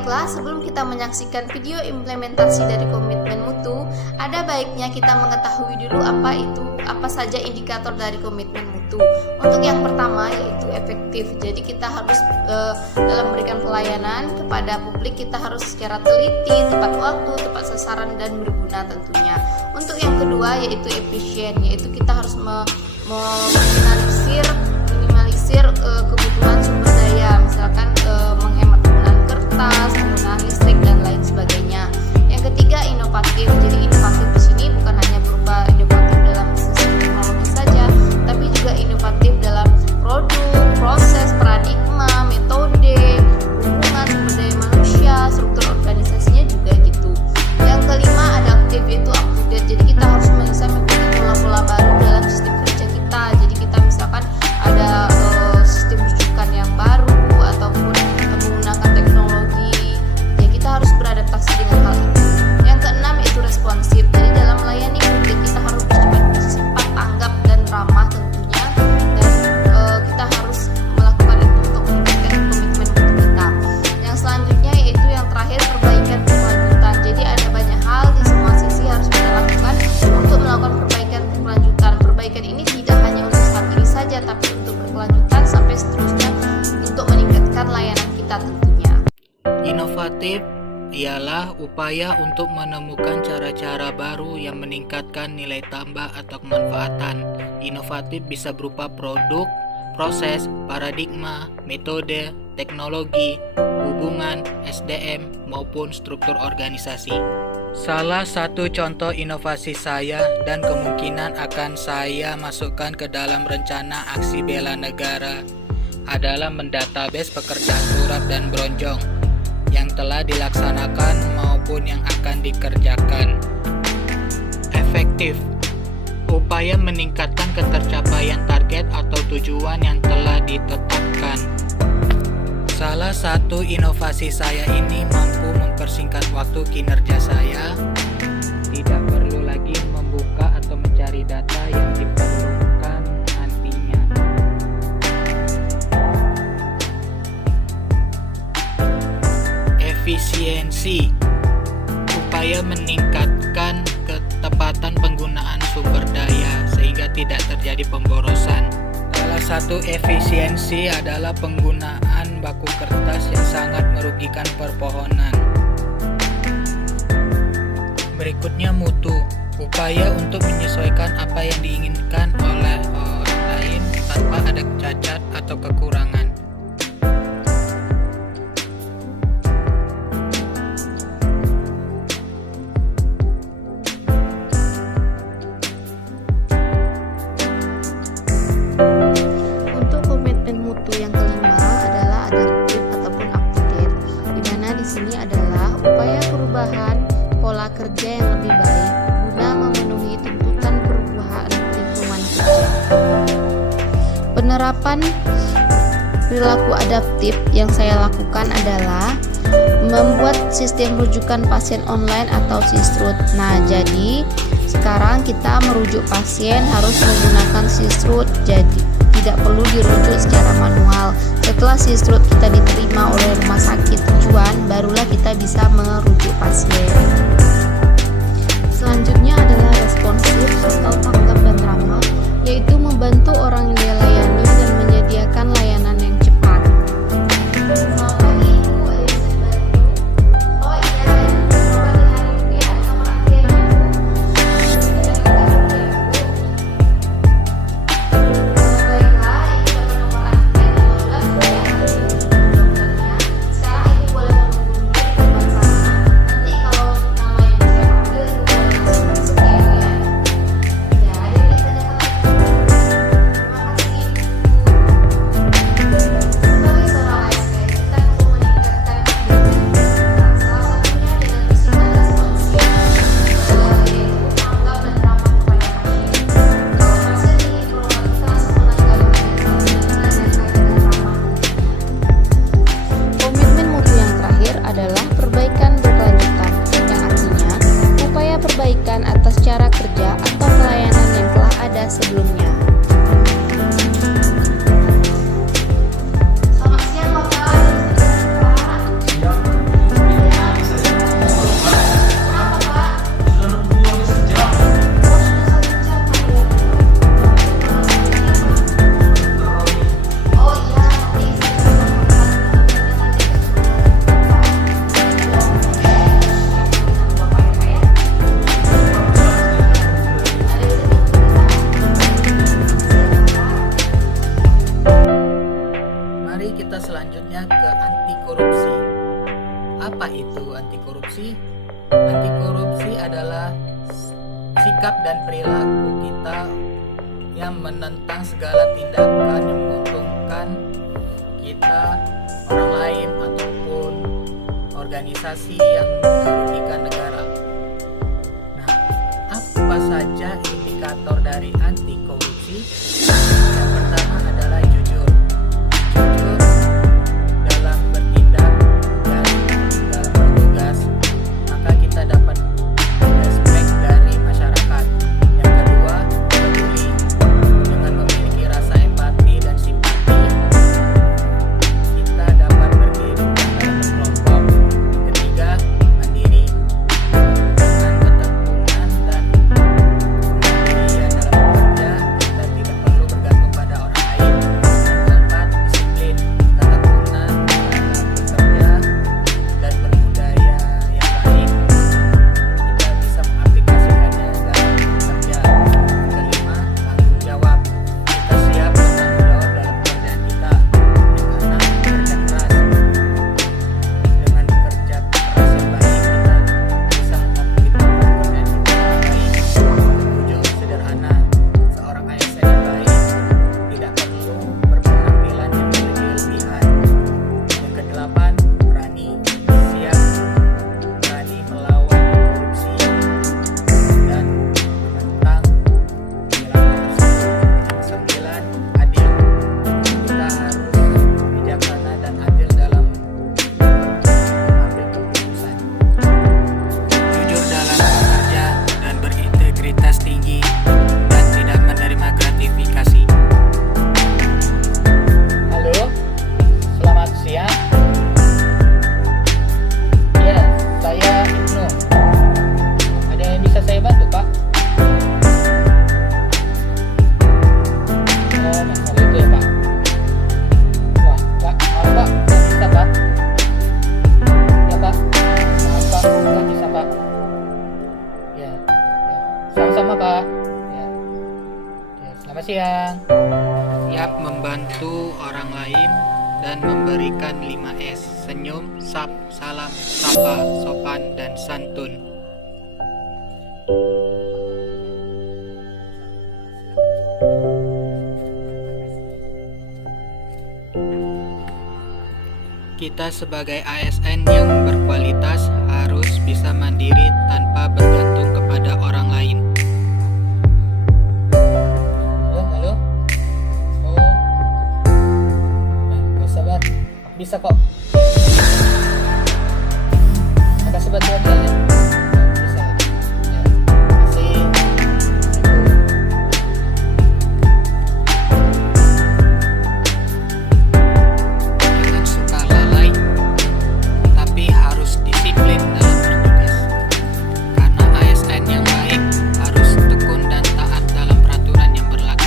Baiklah, sebelum kita menyaksikan video implementasi dari komitmen mutu, ada baiknya kita mengetahui dulu apa saja indikator dari komitmen mutu. Untuk yang pertama yaitu efektif. Jadi kita harus dalam memberikan pelayanan kepada publik kita harus secara teliti, tepat waktu, tepat sasaran dan berguna tentunya. Untuk yang kedua yaitu efisien, yaitu kita harus minimalisir kebutuhan sumber daya, misalkan menghemat penggunaan kertas, penggunaan listrik dan lain sebagainya. Yang ketiga inovatif. Jadi inovatif di sini bukan hanya berupa inovatif dalam sistem teknologi saja, tapi juga inovatif dalam produk, proses, paradigma, metode, hubungan sumber daya manusia, struktur organisasinya juga gitu. Yang kelima adaptif, yaitu up to date. Jadi kita harus bisa mengikuti pola-pola baru dalam sistem kerja kita. Jadi kita misalkan ada sistem rujukan yang baru ataupun menggunakan teknologi, ya kita harus beradaptasi dengan hal itu. Yang keenam itu responsif. Jadi dalam melayani publik kita harus cepat tanggap dan ramah tentunya, dan kita harus melakukan itu untuk meningkatkan komitmen kita. Yang selanjutnya yaitu yang terakhir perbaikan berkelanjutan. Jadi ada banyak hal di semua sisi harus kita lakukan untuk melakukan perbaikan berkelanjutan. Perbaikan ini tidak hanya untuk saat ini saja, tapi untuk berkelanjutan sampai seterusnya untuk meningkatkan layanan kita tentunya. Inovatif ialah upaya untuk menemukan cara-cara baru yang meningkatkan nilai tambah atau kemanfaatan. Inovatif bisa berupa produk, proses, paradigma, metode, teknologi, hubungan, SDM, maupun struktur organisasi. Salah satu contoh inovasi saya dan kemungkinan akan saya masukkan ke dalam rencana aksi bela negara adalah mendatabase pekerjaan turap dan bronjong yang telah dilaksanakan maupun yang akan dikerjakan. Efektif, upaya meningkatkan ketercapaian target atau tujuan yang telah ditetapkan. Salah satu inovasi saya ini mampu mempersingkat waktu kinerja saya. Tidak perlu lagi membuka atau mencari data yang diperlukan nantinya. Efisiensi, upaya meningkatkan ketepatan penggunaan sumber daya sehingga tidak terjadi pemborosan. Salah satu efisiensi adalah penggunaan baku kertas yang sangat merugikan perpohonan. Berikutnya mutu, upaya untuk menyesuaikan apa yang diinginkan oleh orang lain tanpa ada cacat atau kekurangan. Untuk komitmen mutu yang kelima adalah adaptif ataupun up to date, di mana di sini adalah upaya perubahan pola kerja yang lebih baik guna memenuhi tuntutan perubahan lingkungan kerja. Penerapan perilaku adaptif yang saya lakukan adalah membuat sistem rujukan pasien online atau Sistrut. Nah, jadi sekarang kita merujuk pasien harus menggunakan Sistrut, jadi tidak perlu dirujuk secara manual. Setelah Sistrut kita diterima oleh rumah sakit tujuan, barulah kita bisa merujuk pasien. Selanjutnya adalah responsif atau tanggap dan ramah, yaitu membantu orang yang dia layani dan menyediakan layanan yang cepat. Selamat pagi Bu, oh iya, pagi hari ini ya, sama pasien. Baiklah, ini dapat nomor antrian 15 ya. Sekarang Ibu boleh menghubungi di depan sana. Nanti kalau nama yang saya panggil Ibu boleh langsung masuk ya. Ya, ada yang ditanyakan lagi. Terima kasih Oke, kita selanjutnya ke anti korupsi. Apa itu anti korupsi? Anti korupsi adalah sikap dan perilaku kita yang menentang segala tindakan yang menguntungkan kita, orang lain, ataupun organisasi yang merugikan negara. Nah, apa saja indikator dari anti korupsi? Yang pertama adalah jujur dalam bertindak dan dalam bertugas, maka kita dapat respek dari masyarakat. Yang kedua, peduli dengan memiliki rasa empati dan simpati, kita dapat berkehidupan dalam kelompok. Ketiga, mandiri dengan keteguhan dan kemandirian dalam bekerja, kita tidak perlu bergantung pada orang lain. Yang keempat, disiplin, ketekunan dalam bekerja dan berbudaya yang baik, kita bisa mengaplikasikannya dalam bekerja. Yang kelima, tanggung jawab, kita siap bertanggung jawab dalam pekerjaan kita. Yang keenam, kerja keras, dengan kerja keras yang baik kita bisa mengoptimalkan pekerjaan kita dengan baik. Ketujuh, sederhana, seorang ASN yang baik tidak perlu berpenampilan yang berlebihan. Yang kedelapan, berani, siap, berani melawan korupsi dan menentang perilaku tersebut. Yang sembilan, adil, kita harus bijaksana dan adil dalam mengambil keputusan. Jujur dalam bekerja dan berintegritas tinggi dan tidak menerima gratifikasi. Halo, selamat siang. Ya, saya Ibnu. Ada yang bisa saya bantu, Pak? Oh, masalah itu ya, Pak. Wah, Pak, maaf, Pak, nggak bisa, Pak. Ya, Pak, maaf, Pak, nggak bisa, Pak. Ya, sama-sama, Pak. Ya, selamat siang. Siap membantu orang lain dan memberikan 5S: senyum, salam, sapa, sopan, dan santun. Kita sebagai ASN yang berkualitas harus bisa mandiri tanpa bergantung kepada orang lain. Halo? Oh. Gak usah, Bang. Bisa kok. Makasih bantuannya ya. Bisa. Ya. Makasih. Jangan suka lalai, tapi harus disiplin dalam bertugas. Karena ASN yang baik harus tekun dan taat dalam peraturan yang berlaku.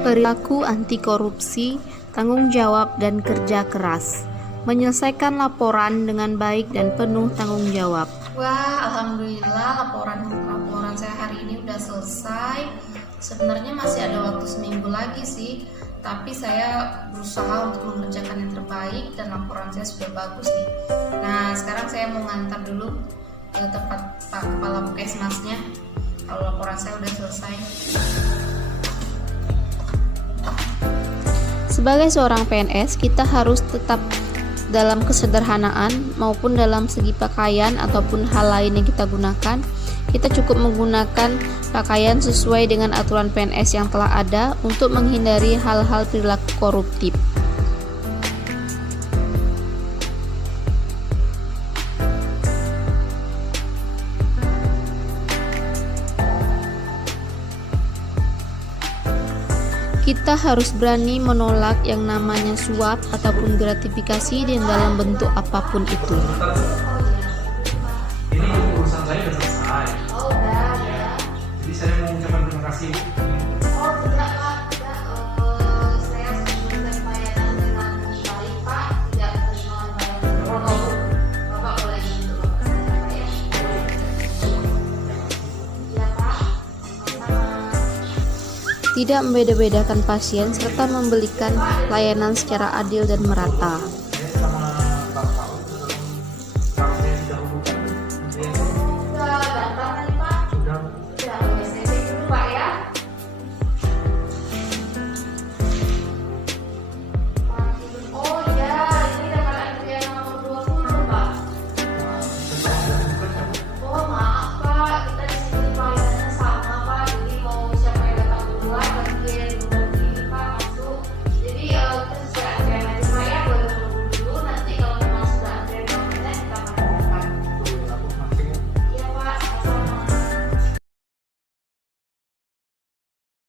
Perilaku anti korupsi, tanggung jawab dan kerja keras. Menyelesaikan laporan dengan baik dan penuh tanggung jawab. Wah, alhamdulillah laporan saya hari ini udah selesai. Sebenarnya masih ada waktu seminggu lagi sih, tapi saya berusaha untuk mengerjakan yang terbaik dan laporan saya sudah bagus nih. Nah, sekarang saya mau ngantar dulu ke tempat Pak Kepala Puskesmasnya kalau laporan saya udah selesai. Sebagai seorang PNS, kita harus tetap dalam kesederhanaan maupun dalam segi pakaian ataupun hal lain yang kita gunakan. Kita cukup menggunakan pakaian sesuai dengan aturan PNS yang telah ada untuk menghindari hal-hal perilaku koruptif. Kita harus berani menolak yang namanya suap ataupun gratifikasi dan dalam bentuk apapun itu. Ini urusan saya sudah selesai. Oh, udah ya. Jadi saya mau mengucapkan terima kasih. Oh, tidak Pak, tidak. Saya sudah berpelayanan dengan baik Pak, tidak terima bayaran. Bapak boleh untuk Bapak saya Pak ya. Iya Pak, sama-sama. tidak membeda-bedakan pasien, serta memberikan layanan secara adil dan merata.